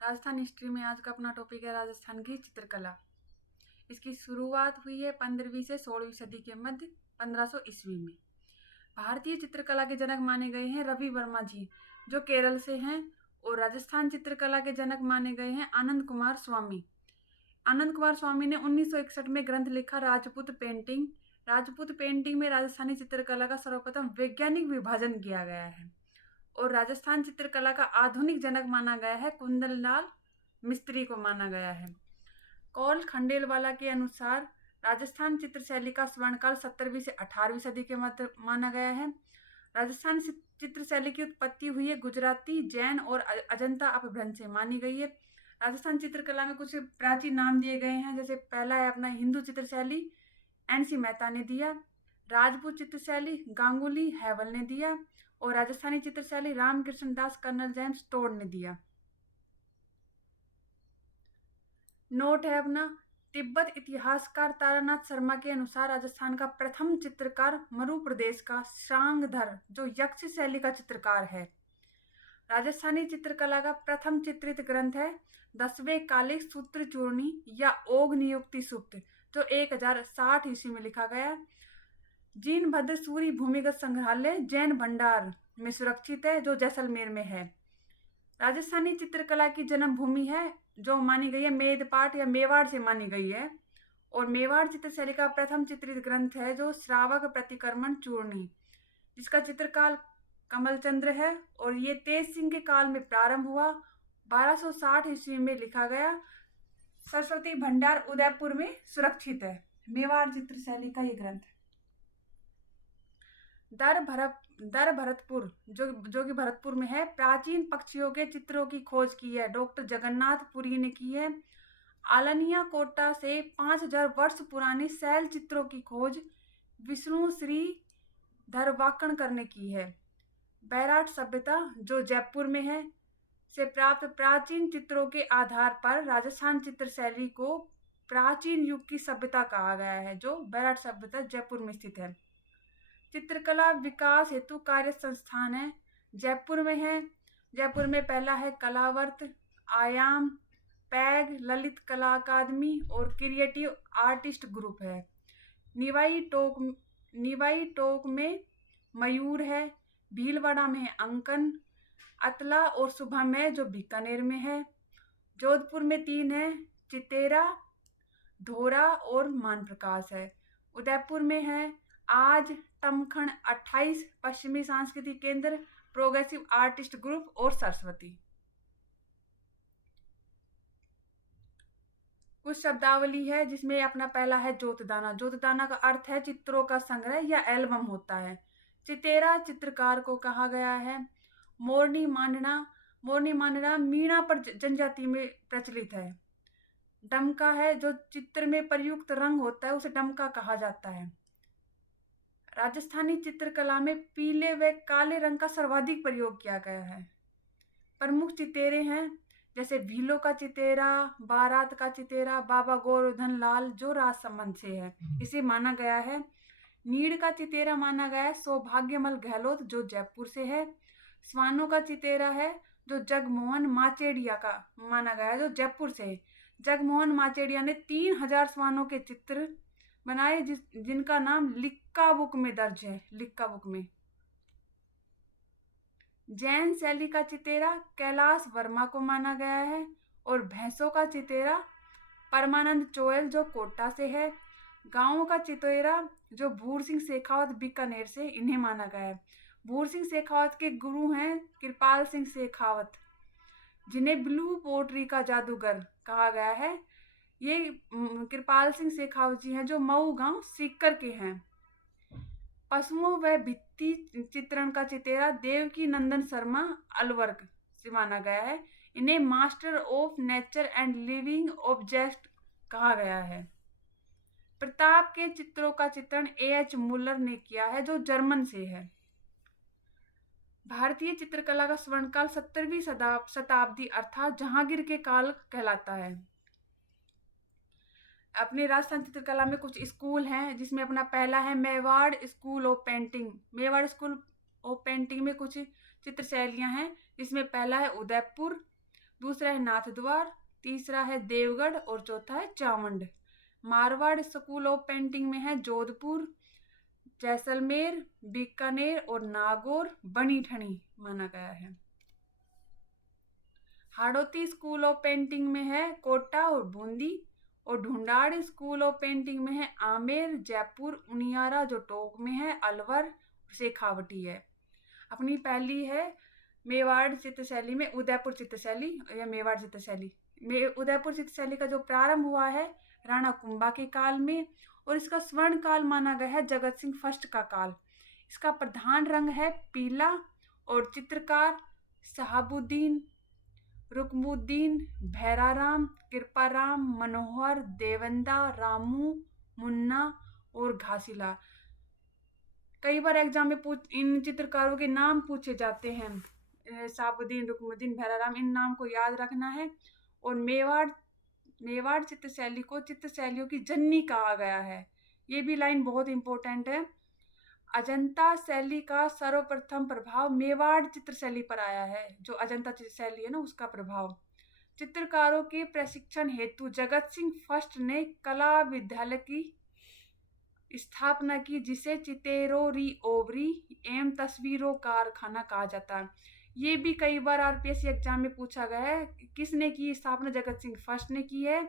Rajasthan history में आज का अपना टॉपिक है राजस्थान की चित्रकला। इसकी शुरुआत हुई है 15वीं से 16वीं सदी के मध्य 1500 ईस्वी में। भारतीय चित्रकला के जनक माने गए हैं रवि वर्मा जी, जो केरल से हैं। और राजस्थान चित्रकला के जनक माने गए हैं आनंद कुमार स्वामी। आनंद कुमार स्वामी ने 1961 में ग्रंथ लिखा राजपूत पेंटिंग। राजपूत पेंटिंग में राजस्थानी चित्रकला का सर्वप्रथम वैज्ञानिक विभाजन किया गया है। और राजस्थान चित्रकला का आधुनिक जनक माना गया है कुंदन लाल मिस्त्री को माना गया है। कौल खंडेलवाला के अनुसार राजस्थान चित्रशैली का स्वर्णकाल 17वीं से 18वीं सदी के मध्य माना गया है। राजस्थान चित्रशैली की उत्पत्ति हुई है गुजराती, जैन और अजंता अपभ्रंश से मानी गई है। राजस्थान चित्रकला में कुछ प्राचीन नाम दिए गए हैं, जैसे पहला है अपना हिंदू चित्रशैली, NC मेहता ने दिया। राजपूत चित्रशैली गांगुली हैवल ने दिया। और राजस्थानी चित्रशैली रामकृष्ण दास कर्नल जेम्स टोड ने दिया। नोट है अपना, तिब्बत इतिहासकार तारानाथ शर्मा के अनुसार राजस्थान का प्रथम चित्रकार मरु प्रदेश का श्रांगधर, जो यक्ष शैली का चित्रकार है। राजस्थानी चित्रकला का प्रथम चित्रित ग्रंथ है 10वें कालिक सूत्र चूर्णी या ओघ नियुक्ति सूक्त, जो 1060 ईस्वी में लिखा गया। जीन भद्र सूरी भूमिगत संग्रहालय जैन भंडार में सुरक्षित है, जो जैसलमेर में है। राजस्थानी चित्रकला की जन्मभूमि है, जो मानी गई है मेदपाट या मेवाड़ से मानी गई है। और मेवाड़ चित्रशैली का प्रथम चित्रित ग्रंथ है जो श्रावक प्रतिक्रमण चूर्णी, जिसका चित्रकाल कमलचंद्र है। और ये तेज सिंह के काल में प्रारंभ हुआ, 1260 ईस्वी में लिखा गया। सरस्वती भंडार उदयपुर में सुरक्षित है मेवाड़ चित्रशैली का ये ग्रंथ। दर भरतपुर, जो कि भरतपुर में है, प्राचीन पक्षियों के चित्रों की खोज की है डॉक्टर जगन्नाथ पुरी ने की है। आलनिया कोटा से 5000 वर्ष पुराने शैल चित्रों की खोज विष्णु श्री धरवाकणकर ने की है। बैराट सभ्यता, जो जयपुर में है, से प्राप्त प्राचीन चित्रों के आधार पर राजस्थान चित्रशैली को प्राचीन युग की सभ्यता कहा गया है, जो बैराट सभ्यता जयपुर में स्थित है। चित्रकला विकास हेतु कार्य संस्थान है, जयपुर में है। जयपुर में पहला है कलावर्त, आयाम, पैग, ललित कला अकादमी और क्रिएटिव आर्टिस्ट ग्रुप है। निवाई टोक में मयूर है। भीलवाड़ा में है अंकन, अतला और शुभम है, जो बीकानेर में है। जोधपुर में 3 है, चितेरा, धोरा और मानप्रकाश है। उदयपुर में है आज, तमखण 28, पश्चिमी सांस्कृतिक केंद्र, प्रोग्रेसिव आर्टिस्ट ग्रुप और सरस्वती। कुछ शब्दावली है, जिसमें अपना पहला है जोतदाना। जोतदाना का अर्थ है चित्रों का संग्रह या एल्बम होता है। चितेरा चित्रकार को कहा गया है। मोरनी मांडना मीणा पर जनजाति में प्रचलित है। डमका है, जो चित्र में प्रयुक्त रंग होता है, उसे डमका कहा जाता है। राजस्थानी चित्रकला में पीले व काले रंग का सर्वाधिक प्रयोग किया गया है। प्रमुख चितेरे हैं, जैसे भीलो का चितेरा, बारात का चितेरा, बाबा गोवर्धन लाल, जो राजसमंद से है, इसे माना गया है। नीड़ का चितेरा माना गया है सौभाग्यमल गहलोत, जो जयपुर से है। स्वानों का चितेरा है, जो जगमोहन माचेड़िया का माना गया है, जो जयपुर से है। जगमोहन माचेड़िया ने 3000 स्वानों के चित्र बनाए, जिनका नाम लिक्का बुक में दर्ज है। लिक्का बुक में जैन शैली का चितेरा कैलाश वर्मा को माना गया है। और भैंसों का चितेरा परमानंद चोयल, जो कोटा से है। गांवों का चितेरा, जो भूर सिंह शेखावत बीकानेर से, इन्हें माना गया है। भूर सिंह शेखावत के गुरु हैं कृपाल सिंह शेखावत, जिन्हें ब्लू पोट्री का जादूगर कहा गया है। ये कृपाल सिंह शेखावत जी हैं, जो मऊ गांव सीकर के हैं। पशुओं व भित्ति चित्रण का चितेरा देवकी नंदन शर्मा अलवर से माना गया है। इन्हें master of nature and living object कहा गया है। प्रताप के चित्रों का चित्रण AH मुल्लर ने किया है, जो जर्मन से है। भारतीय चित्रकला का स्वर्णकाल 17वीं शताब्दी अर्थात जहांगीर के काल कहलाता है। अपने राजस्थान चित्रकला में कुछ स्कूल हैं, जिसमें अपना पहला है Mewar school of painting. Mewar school of painting में कुछ चित्र शैलियां हैं, जिसमें पहला है उदयपुर, दूसरा है नाथद्वार, तीसरा है देवगढ़ और चौथा है Chamund. Marwar school of painting में है जोधपुर, जैसलमेर, बीकानेर और नागौर बनी ठनी माना गया है। हाड़ौती स्कूल ऑफ पेंटिंग में है कोटा और बूंदी, और ढूंढाड़ स्कूल ऑफ पेंटिंग में है आमेर, जयपुर, उनियारा जो टोंक में है, अलवर, शेखावटी है। अपनी पहली है मेवाड़ चित्रशैली में उदयपुर चित्रशैली या मेवाड़ चित्रशैली। उदयपुर चित्रशैली का जो प्रारंभ हुआ है राणा कुंभा के काल में, और इसका स्वर्ण काल माना गया है जगत सिंह फर्स्ट का काल। इसका प्रधान रंग है पीला, और चित्रकार शहाबुद्दीन, रुकमुद्दीन, भैराराम, कृपाराम, मनोहर, देवंदा, रामू, मुन्ना और घासीला। कई बार एग्जाम में इन चित्रकारों के नाम पूछे जाते हैं। शहाबुद्दीन, रुकमुद्दीन, भैराराम, इन नाम को याद रखना है। और मेवाड़ चित्रशैली को चित्रशैलियों की जननी कहा गया है। ये भी लाइन बहुत इंपॉर्टेंट है। अजंता शैली का सर्वप्रथम प्रभाव मेवाड़ चित्रशैली पर आया है। जो अजंता चित्रशैली है ना, उसका प्रभाव। चित्रकारों के प्रशिक्षण हेतु जगत सिंह फर्स्ट ने कला विद्यालय की स्थापना की, जिसे चितेरो री ओवरी एवं तस्वीरों कारखाना कहा जाता है। ये भी कई बार आरपीएससी एग्जाम में पूछा गया है, किसने की स्थापना? जगत सिंह फर्स्ट ने की है,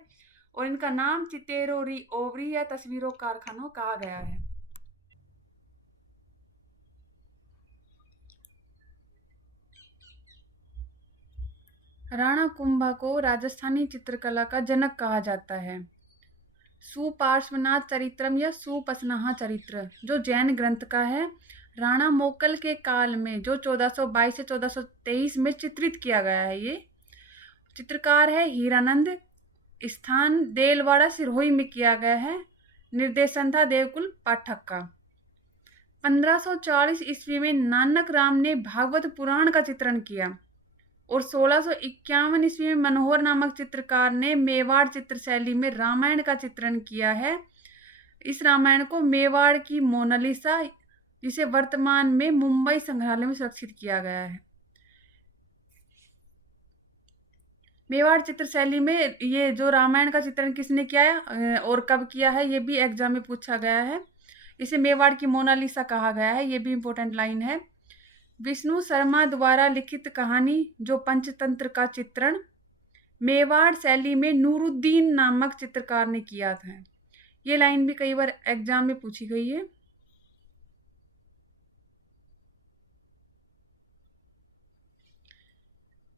और इनका नाम चितेरो री ओवरी या तस्वीरों कारखाना कहा गया है। राणा कुंभा को राजस्थानी चित्रकला का जनक कहा जाता है। सुपार्श्वनाथ चरित्रम या सुपसनाहा चरित्र जो जैन ग्रंथ का है, राणा मोकल के काल में जो 1422 से 1423 में चित्रित किया गया है। ये चित्रकार है हीरानंद। स्थान देलवाड़ा सिरोही में किया गया है। निर्देशन था देवकुल पाठक का। 1540 ईस्वी में नानक राम ने भागवत पुराण का चित्रण किया, और 1651 ईस्वी में मनोहर नामक चित्रकार ने मेवाड़ चित्रशैली में रामायण का चित्रण किया है। इस रामायण को मेवाड़ की मोनालिसा, जिसे वर्तमान में मुंबई संग्रहालय में सुरक्षित किया गया है। मेवाड़ चित्रशैली में ये जो रामायण का चित्रण किसने किया है और कब किया है, ये भी एग्जाम में पूछा गया है। इसे मेवाड़ की मोनालिसा कहा गया है। ये भी इंपॉर्टेंट लाइन है। विष्णु शर्मा द्वारा लिखित कहानी जो पंचतंत्र का चित्रण मेवाड़ शैली में नूरुद्दीन नामक चित्रकार ने किया था। ये लाइन भी कई बार एग्जाम में पूछी गई है।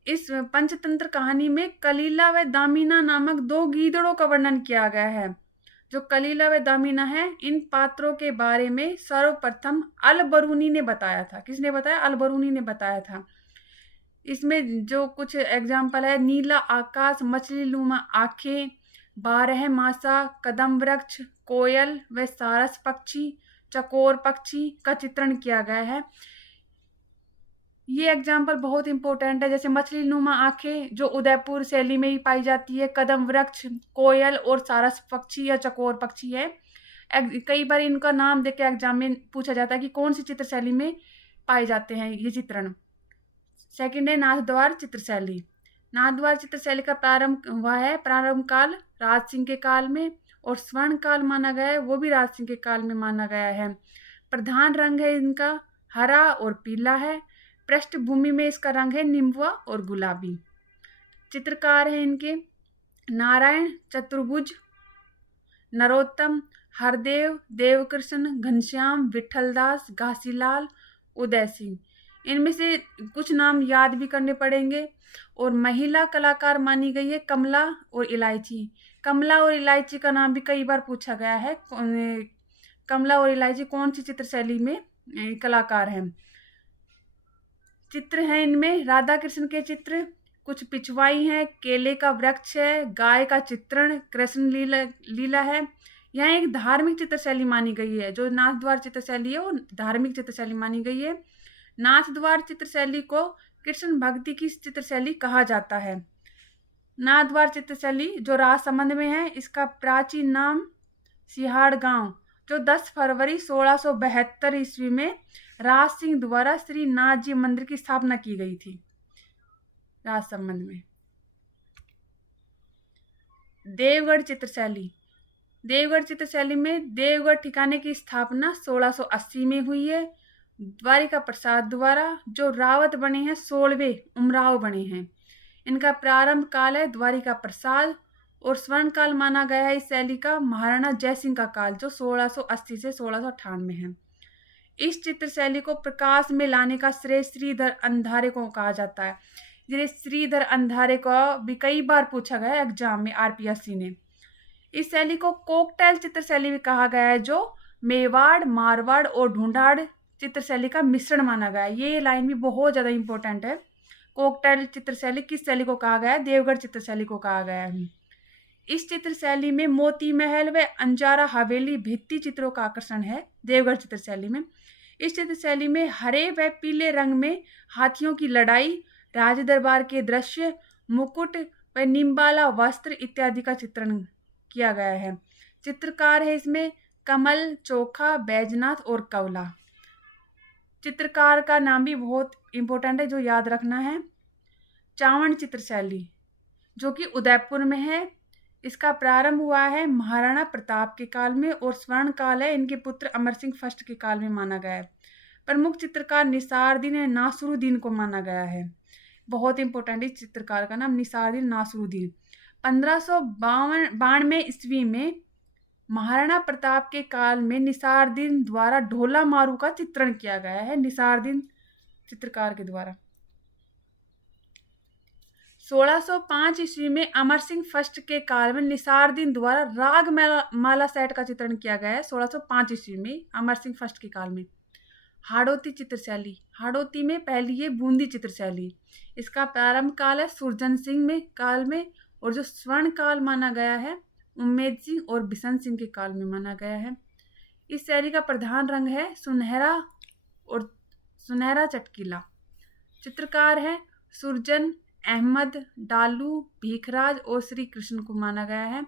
इस पंचतंत्र कहानी में कलीला व दामिना नामक दो गीदड़ों का वर्णन किया गया है। जो कलीला व दामिना है, इन पात्रों के बारे में सर्वप्रथम अल-बरूनी ने बताया था। किसने बताया? अल-बरूनी ने बताया था। इसमें जो कुछ एग्जाम्पल है, नीला आकाश, मछली लुमा आंखें, 12 मासा, कदम वृक्ष, कोयल व सारस पक्षी, चकोर पक्षी का चित्रण किया गया है। ये एग्जाम्पल बहुत इंपॉर्टेंट है। जैसे मछली नुमा आंखें जो उदयपुर शैली में ही पाई जाती है, कदम वृक्ष, कोयल और सारस पक्षी या चकोर पक्षी है। कई बार इनका नाम देके एग्जाम में पूछा जाता है कि कौन सी चित्र शैली में पाए जाते हैं ये चित्रण। सेकंड है नाथद्वार चित्रशैली। नाथद्वार चित्रशैली का प्रारंभ हुआ है, प्रारंभ काल राज सिंह के काल में, और स्वर्ण काल माना गया है वो भी राज सिंह के काल में माना गया है। प्रधान रंग है इनका हरा और पीला है। पृष्ठभूमि में इसका रंग है नींबुआ और गुलाबी। चित्रकार है इनके नारायण, चतुर्भुज, नरोत्तम, हरदेव, देवकृष्ण, घनश्याम, विठलदास, घासीलाल, उदय सिंह। इनमें से कुछ नाम याद भी करने पड़ेंगे। और महिला कलाकार मानी गई है कमला और इलायची। कमला और इलायची का नाम भी कई बार पूछा गया है। कमला और इलायची कौन सी चित्रशैली में कलाकार हैं? चित्र हैं इनमें राधा कृष्ण के चित्र, कुछ पिछवाई हैं, केले का वृक्ष है, गाय का चित्रण, कृष्ण लीला है। यहाँ एक धार्मिक चित्रशैली मानी गई है। जो नाथद्वार चित्रशैली है वो धार्मिक चित्रशैली मानी गई है। नाथद्वार चित्रशैली को कृष्ण भक्ति की चित्रशैली कहा जाता है। नाथद्वार चित्रशैली जो राजसमंद में है, इसका प्राचीन नाम सिहाड़ गांव जो 10 फरवरी 1672 ईस्वी में राज सिंह द्वारा श्री नाथ जी मंदिर की स्थापना की गई थी राजसमंद में। देवगढ़ चित्रशैली। देवगढ़ चित्रशैली में देवगढ़ ठिकाने की स्थापना 1680 में हुई है द्वारिका प्रसाद द्वारा, जो रावत बने हैं 16वें उमराव बने हैं। इनका प्रारंभ काल है द्वारिका प्रसाद और स्वर्ण काल माना गया है इस शैली का महाराणा जयसिंह का काल, जो 1680 से 1698 है। इस चित्र शैली को प्रकाश में लाने का श्रेय श्रीधर अंधारे को कहा जाता है। जिन्हें श्रीधर अंधारे को भी कई बार पूछा गया है एग्जाम में आरपीएससी ने। इस शैली को कोकटैल चित्र शैली भी कहा गया है, जो मेवाड़, मारवाड़ और ढूंढाड़ चित्र शैली का मिश्रण माना गया है। ये लाइन भी बहुत ज्यादा इंपॉर्टेंट है। कोकटैल चित्र शैली किस शैली को कहा गया है? देवगढ़ चित्र शैली को कहा गया है। इस चित्र शैली में मोती महल व अंजारा हवेली भित्ति चित्रों का आकर्षण है। देवगढ़ चित्र शैली में इस चित्र शैली में हरे व पीले रंग में हाथियों की लड़ाई, राज दरबार के दृश्य, मुकुट व निम्बाला वस्त्र इत्यादि का चित्रण किया गया है। चित्रकार है इसमें कमल, चोखा, बैजनाथ और कवला। चित्रकार का नाम भी बहुत इंपॉर्टेंट है जो याद रखना है। चावण चित्र शैली जो कि उदयपुर में है। इसका प्रारंभ हुआ है महाराणा प्रताप के काल में और स्वर्ण काल है इनके पुत्र अमर सिंह फर्स्ट के काल में माना गया है। प्रमुख चित्रकार निसारुद्दीन नासरुद्दीन को माना गया है। बहुत इंपॉर्टेंट इस चित्रकार का नाम निसारुद्दीन नासरुद्दीन। 1592 ईस्वी में महाराणा प्रताप के काल में निसारुद्दीन द्वारा ढोला मारू का चित्रण किया गया है, निसारुद्दीन चित्रकार के द्वारा। 1605 ईस्वी में अमर सिंह फर्स्ट के काल में निसारुद्दीन द्वारा राग माला सेट का चित्रण किया गया है। 1605 ईस्वी में अमर सिंह फर्स्ट के काल में। हाड़ौती चित्रशैली, हाड़ौती में पहली है बूंदी चित्रशैली। इसका प्रारंभ काल है सुरजन सिंह में काल में और जो स्वर्ण काल माना गया है उम्मेद सिंह और बिशन सिंह के काल में माना गया है। इस शैली का प्रधान रंग है सुनहरा और सुनहरा चटकीला। चित्रकार है सुरजन, अहमद, डालू, भीखराज और श्री कृष्ण को माना गया है।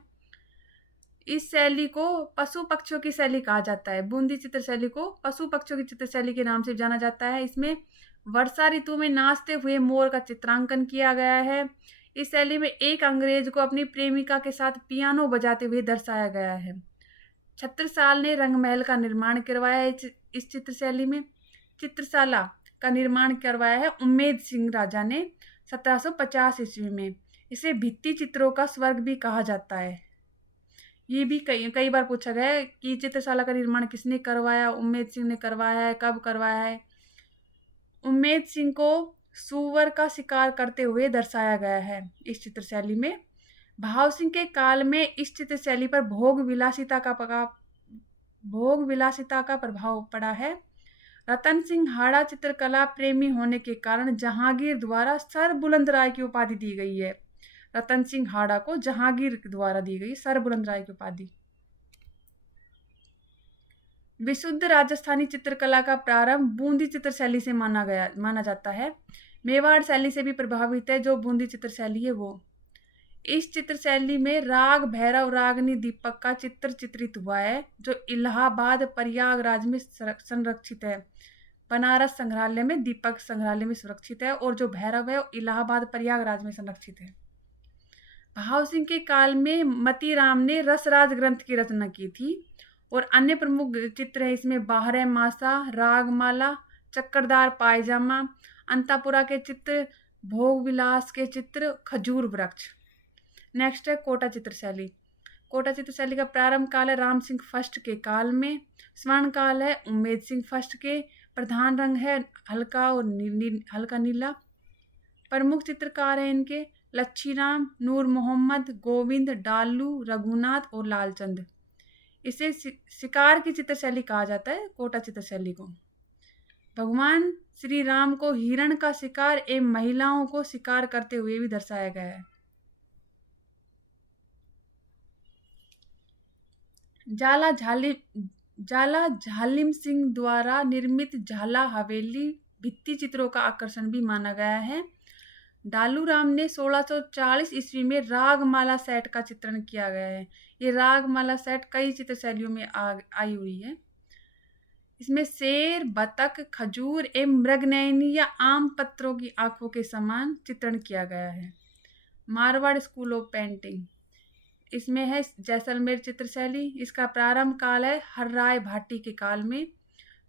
इस शैली को पशु पक्षियों की शैली कहा जाता है। बूंदी चित्र शैली को पशु पक्षियों की चित्र शैली के नाम से जाना जाता है। इसमें वर्षा ऋतु में नाचते हुए मोर का चित्रांकन किया गया है। इस शैली में एक अंग्रेज को अपनी प्रेमिका के साथ पियानो बजाते हुए दर्शाया गया है। छत्रसाल ने रंगमहल का निर्माण करवाया है इस चित्र शैली में। चित्रशाला का निर्माण करवाया है उम्मेद सिंह राजा ने 1750 ईस्वी में। इसे भित्ति चित्रों का स्वर्ग भी कहा जाता है। ये भी कई बार पूछा गया है कि चित्रशाला का निर्माण किसने करवाया? उम्मेद सिंह ने करवाया है। कब करवाया है? उम्मेद सिंह को सूअर का शिकार करते हुए दर्शाया गया है इस चित्रशैली में। भाव सिंह के काल में इस चित्रशैली पर भोग विलासिता का प्रभाव पड़ा है। रतन सिंह हाड़ा चित्रकला प्रेमी होने के कारण जहांगीर द्वारा सर बुलंद राय की उपाधि दी गई है। रतन सिंह हाड़ा को जहांगीर द्वारा दी गई सर बुलंद राय की उपाधि। विशुद्ध राजस्थानी चित्रकला का प्रारंभ बूंदी चित्र शैली से माना जाता है। मेवाड़ शैली से भी प्रभावित है जो बूंदी चित्र शैली है वो। इस चित्र शैली में राग भैरव रागनी दीपक का चित्र चित्रित हुआ है जो इलाहाबाद प्रयागराज में संरक्षित है। बनारस संग्रहालय में दीपक संग्रहालय में सुरक्षित है और जो भैरव है वो इलाहाबाद प्रयागराज में संरक्षित है। भाव सिंह के काल में मतीराम ने रसराज ग्रंथ की रचना की थी और अन्य प्रमुख चित्र है इसमें बाहरे मासा, रागमाला, चक्करदार पायजामा, अंतापुरा के चित्र, भोग विलास के चित्र, खजूर वृक्ष। नेक्स्ट है कोटा चित्रशैली। कोटा चित्रशैली का प्रारंभ काल है राम सिंह फर्स्ट के काल में। स्वर्ण काल है उम्मेद सिंह फर्स्ट के। प्रधान रंग है हल्का और हल्का नीला। प्रमुख चित्रकार है इनके लच्छीराम, नूर मोहम्मद, गोविंद, डालू, रघुनाथ और लालचंद। इसे शिकार की चित्रशैली कहा जाता है कोटा चित्रशैली को। भगवान श्री राम को हिरण का शिकार एवं महिलाओं को शिकार करते हुए भी दर्शाया गया है। जाला झालिम सिंह द्वारा निर्मित झाला हवेली भित्ति चित्रों का आकर्षण भी माना गया है। डालू राम ने 1640 ईस्वी में रागमाला सेट का चित्रण किया गया है। ये रागमाला सेट कई चित्र शैलियों में आई हुई है। इसमें शेर, बतख, खजूर एवं मृगनयनी या आम पत्रों की आंखों के समान चित्रण किया गया है। Marwar school of painting. इसमें है जैसलमेर चित्रशैली। इसका प्रारंभ काल है हर्राय भाटी के काल में।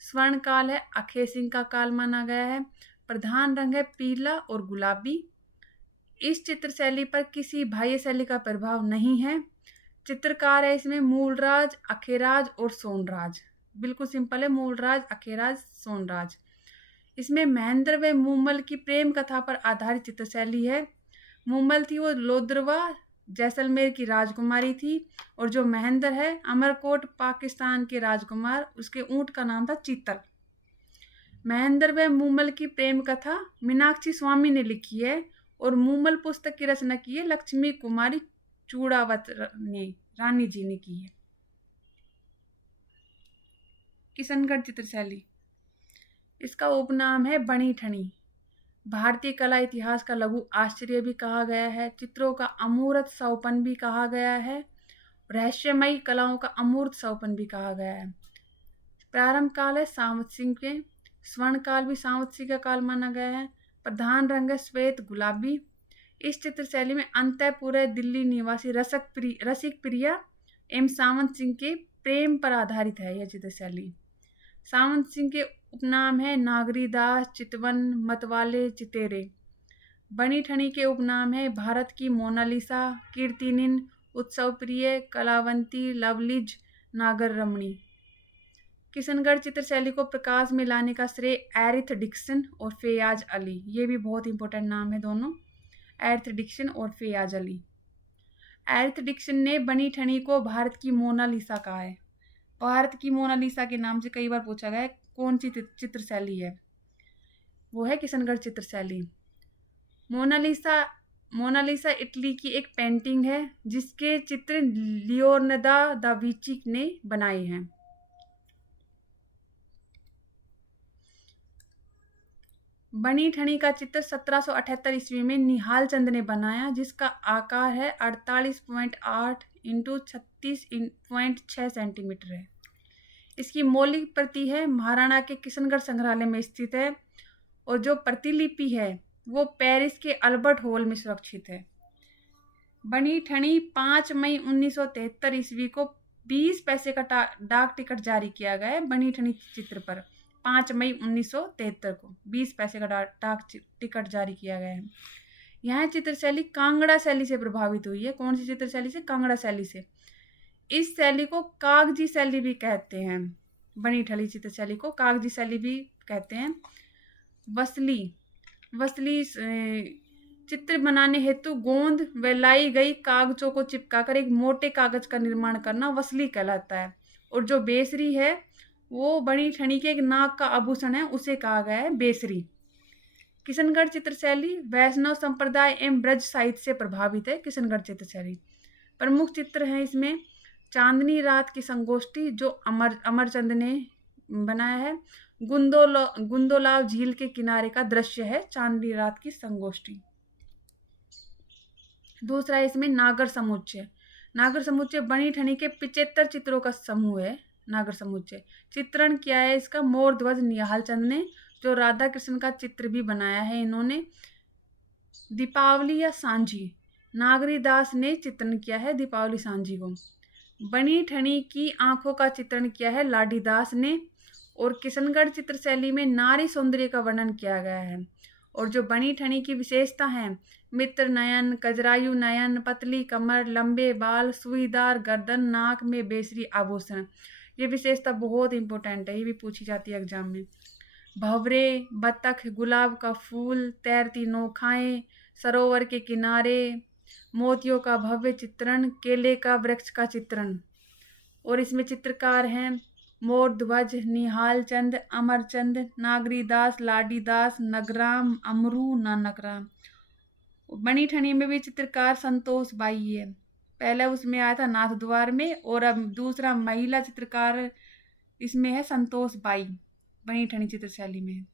स्वर्ण काल है अखेर सिंह का काल माना गया है। प्रधान रंग है पीला और गुलाबी। इस चित्रशैली पर किसी बाह्य शैली का प्रभाव नहीं है। चित्रकार है इसमें मूलराज, अखेराज और सोनराज। बिल्कुल सिंपल है, मूलराज, अखेराज, सोनराज। इसमें महेंद्र व मूमल की प्रेम कथा पर आधारित चित्रशैली है। मूमल थी वो लोद्रवा जैसलमेर की राजकुमारी थी, और जो महेंद्र है अमरकोट पाकिस्तान के राजकुमार, उसके ऊंट का नाम था चीतल। महेंद्र व मूमल की प्रेम कथा मीनाक्षी स्वामी ने लिखी है, और मूमल पुस्तक की रचना की है लक्ष्मी कुमारी चूड़ावत ने, रानी जी ने की है। किशनगढ़ चित्रशैली, इसका उपनाम है बणी ठनी। भारतीय कला इतिहास का लघु आश्चर्य भी कहा गया है। चित्रों का अमूर्त सौपन भी कहा गया है। रहस्यमयी कलाओं का अमूर्त सौपन भी कहा गया है। प्रारंभ काल है सावंत सिंह के। स्वर्ण काल भी सावंत सिंह का काल माना गया है। प्रधान रंग है श्वेत गुलाबी। इस चित्रशैली में अंतःपुर दिल्ली निवासी रसिक प्रिया एवं सावंत सिंह के प्रेम पर आधारित है यह चित्रशैली। सावंत सिंह के उपनाम है नागरीदास, चितवन, मतवाले, चितेरे। बनी ठनी के उपनाम है भारत की मोनालिसा, कीर्तिनिन, उत्सव प्रिय, कलावंती, लवलिज, नागर रमणी। किशनगढ़ चित्रशैली को प्रकाश में लाने का श्रेय एरिथ डिक्सन और फैयाज अली, ये भी बहुत इंपॉर्टेंट नाम है दोनों, एरिथ डिक्सन और फैयाज अली। एरिथ डिक्सन ने बनी ठनी को भारत की मोनालिसा कहा है। भारत की मोनालिसा के नाम से कई बार पूछा गया है कौन सी चित्रशैली है, वो है किशनगढ़ चित्रशैली। मोनालिसा इटली की एक पेंटिंग है जिसके चित्र लियोनार्दो दा विंची ने बनाए हैं। बनी ठनी का चित्र 1778 ईस्वी में निहाल चंद ने बनाया, जिसका आकार है 48.8 इंटू 36.6 सेंटीमीटर है। इसकी मौलिक प्रति है महाराणा के किशनगढ़ संग्रहालय में स्थित है, और जो प्रतिलिपि है वो पेरिस के अल्बर्ट हॉल में सुरक्षित है। बनी ठनी 5 मई 1973 ईस्वी को 20 पैसे का डाक टिकट जारी किया गया है। बनी ठनी चित्र पर 5 मई 1973 को 20 पैसे का डाक टिकट जारी किया गया है। यह चित्रशैली कांगड़ा शैली से प्रभावित हुई है। कौन सी चित्रशैली से? कांगड़ा शैली से। इस शैली को कागजी शैली भी कहते हैं। बनी ठनी चित्रशैली को कागजी शैली भी कहते हैं। वसली चित्र बनाने हेतु गोंद व लाई गई कागजों को चिपकाकर एक मोटे कागज का निर्माण करना वसली कहलाता है। और जो बेसरी है वो बनी ठनी के एक नाक का आभूषण है, उसे कहा गया है बेसरी। किशनगढ़ चित्रशैली वैष्णव संप्रदाय एवं ब्रज साहित्य से प्रभावित है। किशनगढ़ चित्रशैली प्रमुख चित्र हैं इसमें चांदनी रात की संगोष्ठी जो अमरचंद ने बनाया है। गुंदोलाव झील के किनारे का दृश्य है चांदनी रात की संगोष्ठी। दूसरा है इसमें नागर समुच्चय। नागर समुच्चय बनी ठनी के 75 चित्रों का समूह है। नागर समुच्चय चित्रण किया है इसका मोर ध्वज निहाल चंद ने, जो राधा कृष्ण का चित्र भी बनाया है इन्होंने। दीपावली या सांझी नागरी दास ने चित्रण किया है दीपावली सांझी को। बनी ठनी की आंखों का चित्रण किया है लाडी दास ने। और किशनगढ़ चित्रशैली में नारी सौंदर्य का वर्णन किया गया है। और जो बनी ठनी की विशेषता है मित्र नयन, कजरायु नयन, पतली कमर, लंबे बाल, सुईदार गर्दन, नाक में बेसरी आभूषण, ये विशेषता बहुत इंपॉर्टेंट है, ये भी पूछी जाती है एग्जाम में। भंवरे, बतख, गुलाब का फूल, तैरती नौकाएं, सरोवर के किनारे, मोतियों का भव्य चित्रण, केले का वृक्ष का चित्रण। और इसमें चित्रकार हैं मोर ध्वज, निहाल चंद, अमरचंद, नागरी दास, लाडी दास, नगराम, अमरू, नानकराम। बनी ठनी में भी चित्रकार संतोष बाई है। पहले उसमें आया था नाथ द्वार में, और अब दूसरा महिला चित्रकार इसमें है संतोष बाई बनी ठनी चित्रशैली में।